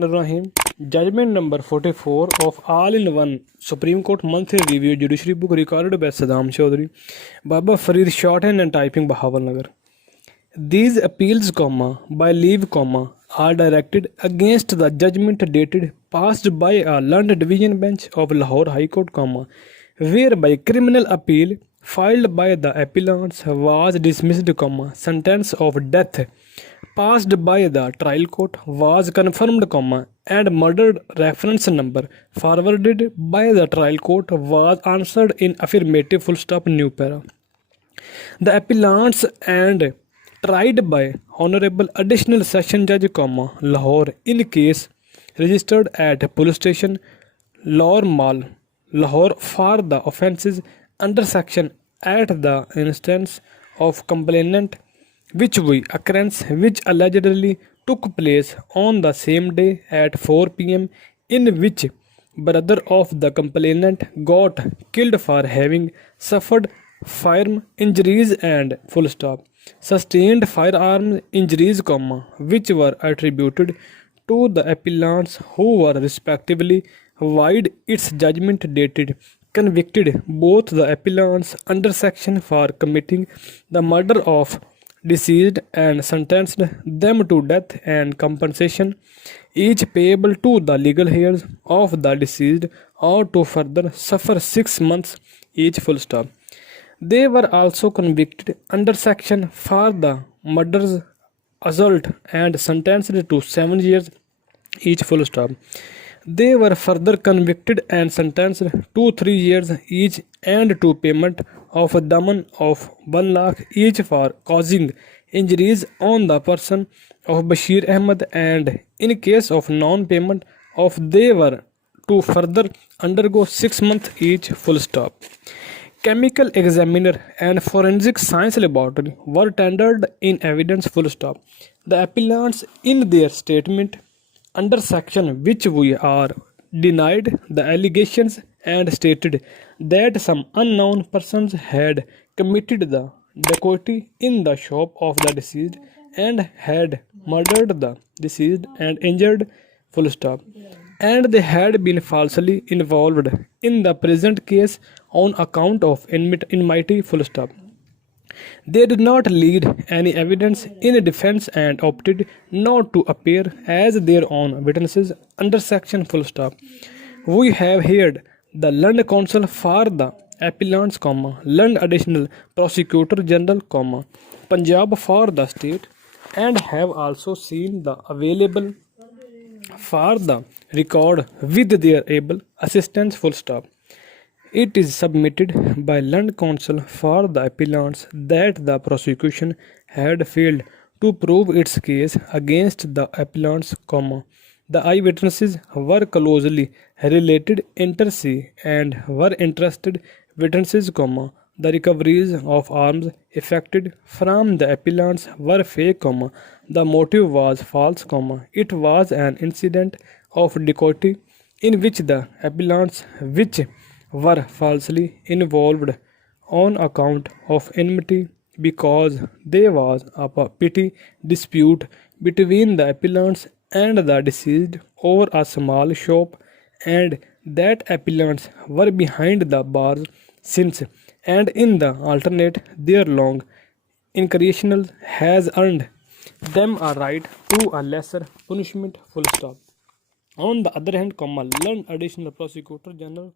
Rahim. Judgment number 44 of all-in-one Supreme Court monthly review Judiciary Book recorded by Saddam Chaudhary, Baba Farid shorthand and typing Bahawal Nagar. These appeals, by leave, are directed against the judgment dated passed by a London Division Bench of Lahore High Court, whereby criminal appeal filed by the appellants was dismissed, sentence of death passed by the trial court was confirmed, and murder reference number forwarded by the trial court was answered in affirmative, new para. The appellants and tried by Honorable Additional Session Judge, Lahore, in case registered at Police Station Lahore Mall, Lahore, for the offences under section at the instance of complainant, which occurrence which allegedly took place on the same day at 4 p.m., in which brother of the complainant got killed for having suffered firearm injuries and sustained firearm injuries, which were attributed to the appellants, who were respectively wide its judgment dated convicted both the appellants under section for committing the murder of deceased and sentenced them to death and compensation, each payable to the legal heirs of the deceased, or to further suffer 6 months each. They were also convicted under section for the murders, assault, and sentenced to 7 years each. They were further convicted and sentenced to 3 years each and to payment of a daman of 1 lakh each for causing injuries on the person of Bashir Ahmed, and in case of non-payment of they were to further undergo 6 months each. Chemical examiner and forensic science laboratory were tendered in evidence. The appellants in their statement under section which we are denied the allegations and stated that some unknown persons had committed the dacoity in the shop of the deceased and had murdered the deceased and injured, and they had been falsely involved in the present case on account of enmity, They did not lead any evidence in defense and opted not to appear as their own witnesses under section. We have heard the London Counsel for the appellants, London Additional Prosecutor General, Punjab for the state, and have also seen the available for the record with their able assistance. It is submitted by London Counsel for the appellants that the prosecution had failed to prove its case against the appellants, the eyewitnesses were closely related inter se and were interested witnesses, the recoveries of arms effected from the appellants were fake, the motive was false, it was an incident of dacoity in which the appellants which were falsely involved on account of enmity, because there was a petty dispute between the appellants and the deceased over a small shop, and that appellants were behind the bars since, and in the alternate their long incarceration has earned them a right to a lesser punishment. On the other hand, London Additional Prosecutor General,